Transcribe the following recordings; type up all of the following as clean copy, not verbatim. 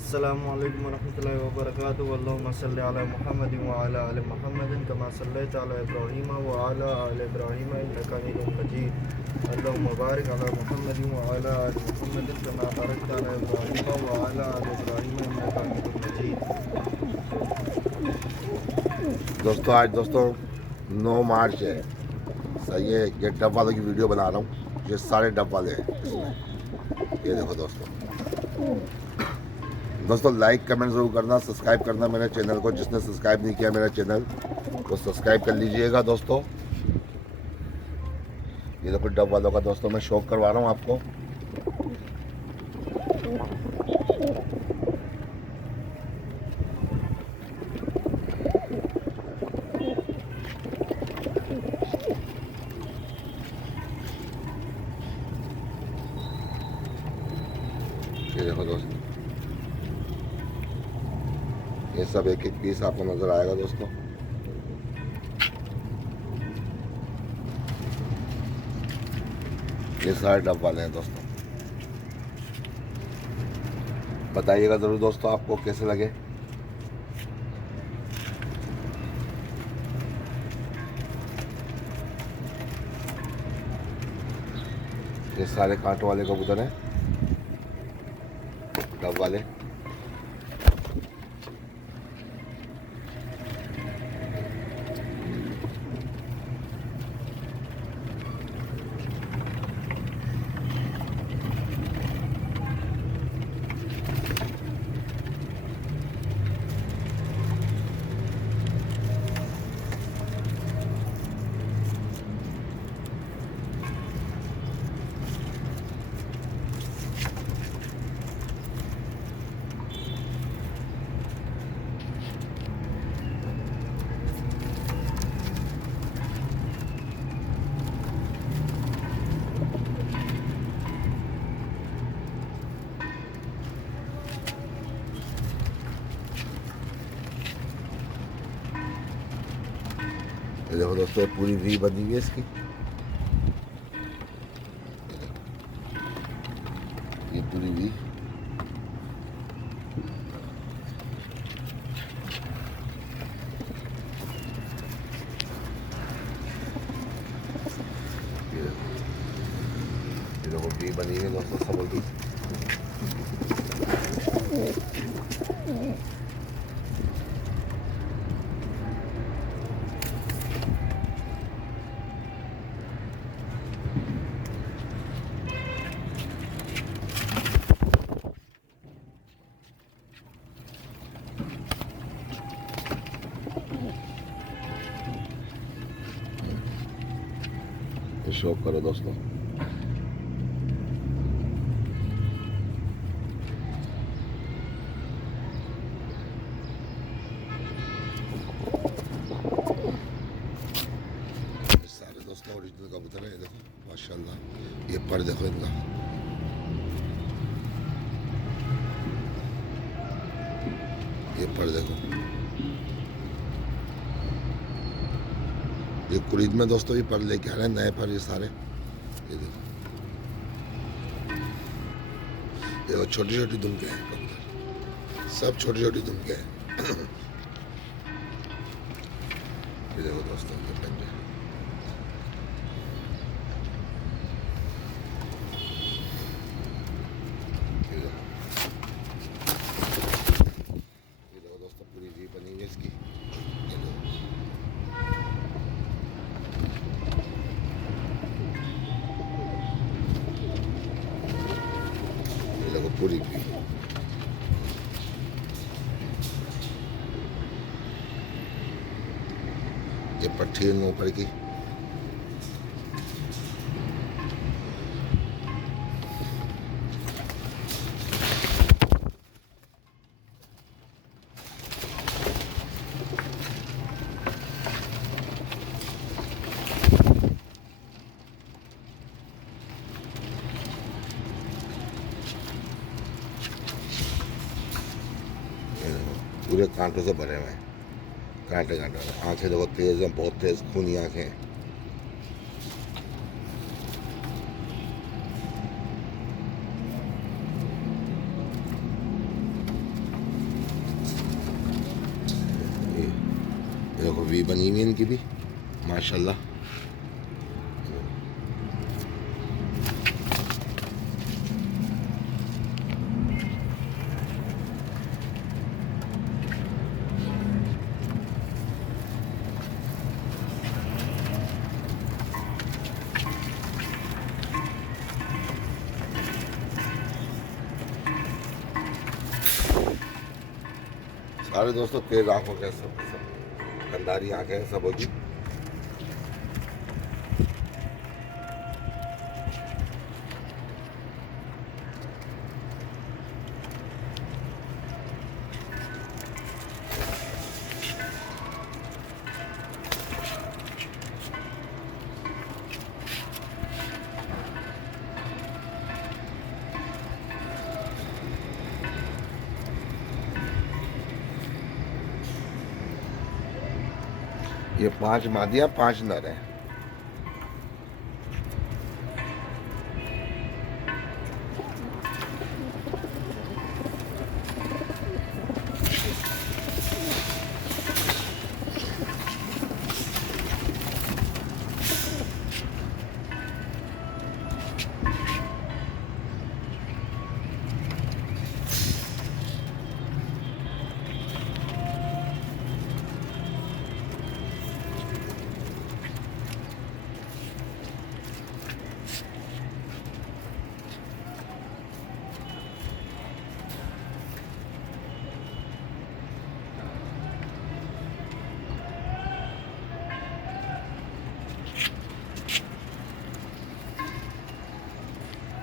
अस्सलामुअलैकुम वरहमतुल्लाहि वबरकातुहू। अल्लाहुम्मा सल्लि अला मुहम्मदिन व अला आलि मुहम्मदिन कमा सल्लैता अला इब्राहीम व अला आलि इब्राहीम इन्नका हमीदुम मजीद। अल्लाहुम्मा बारिक अला मुहम्मदिन व अला आलि मुहम्मदिन कमा बारकता अला इब्राहीम व अला आलि इब्राहीम इन्नका हमीदुम मजीद। दोस्तों आज 9 मार्च है। सही है। ये डब वालों की वीडियो बना रहा हूँ। ये सारे डब वाले हैं इसमें। ये देखो दोस्तों लाइक कमेंट ज़रूर करना, सब्सक्राइब करना मेरे चैनल को। जिसने सब्सक्राइब नहीं किया मेरा चैनल वो सब्सक्राइब कर लीजिएगा दोस्तों। ये देखो डब वालों का दोस्तों मैं शौक करवा रहा हूँ आपको। ये देखो दोस्तों, ये सब एक एक पीस आपको नजर आएगा दोस्तों। ये सारे डब वाले हैं दोस्तों। बताइएगा ज़रूर दोस्तों आपको कैसे लगे। ये सारे कांटों वाले कबूतर हैं, डब वाले। ये देखो दोस्तों पूरी वी बनी हुई है इसकी। ये पूरी वी। ये देखो वी बनी हुई है दोस्तों सबल की। शौक करो दोस्तों। सारे दोस्तों ओरिजिनल कबूतर है। ये देखो माशाल्लाह। ये पर देखो इनका। ये पर देखो। ये कुरीद में दोस्तों ये पर लेके आ रहे हैं नए पर। ये सारे ये देखो। ये छोटी छोटी दुमके हैं कबूतर, सब छोटी छोटी दुमके हैं। ये देखो दोस्तों ये पंजे। ये देखो दोस्तों पूरी जी बनी है इसकी। ये देखो पूरी भी। ये पट्टी है ऊपर की। पूरे कांटों से भरे हुए हैं। कांटे कांटे आंखें देखो तेज हैं, बहुत तेज खूनी आंखें हैं। वी बनी हुई इनकी भी माशाल्लाह। सारे दोस्तों तेज आंखों के सब कंधारी आंखें सब होगी। ये 5 मादियाँ 5 नर हैं।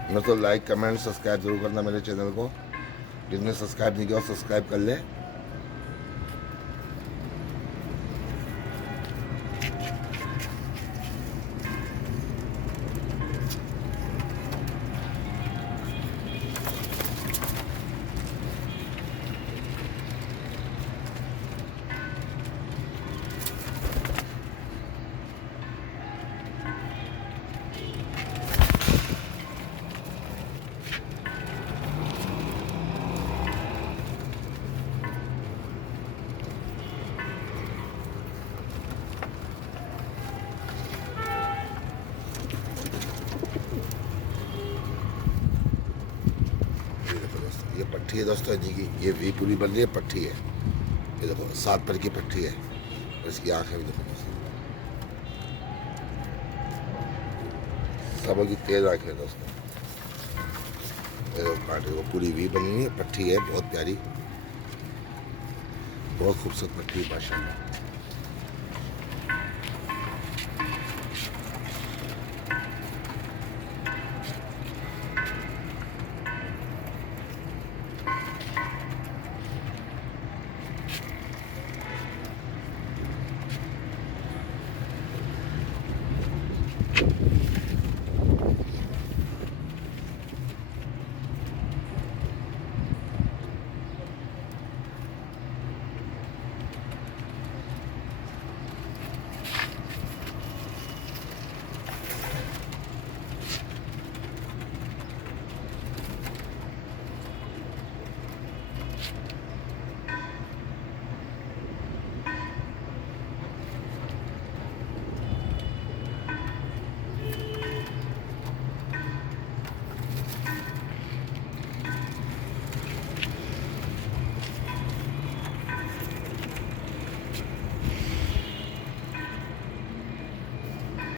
दोस्तों लाइक कमेंट सब्सक्राइब जरूर करना मेरे चैनल को। जिसने सब्सक्राइब नहीं किया सब्सक्राइब कर ले। ये पट्टी है दोस्तों जी की, ये वी पूरी बन रही है, पट्टी है। ये देखो 7 पर की पट्टी है। इसकी आंखें भी देखो दोस्तों, सबों की तेज आंखें है दोस्तों। ये देखो कांटे को पूरी वी बनी हुई है, पट्टी है बहुत प्यारी, बहुत खूबसूरत पट्टी है माशाल्लाह।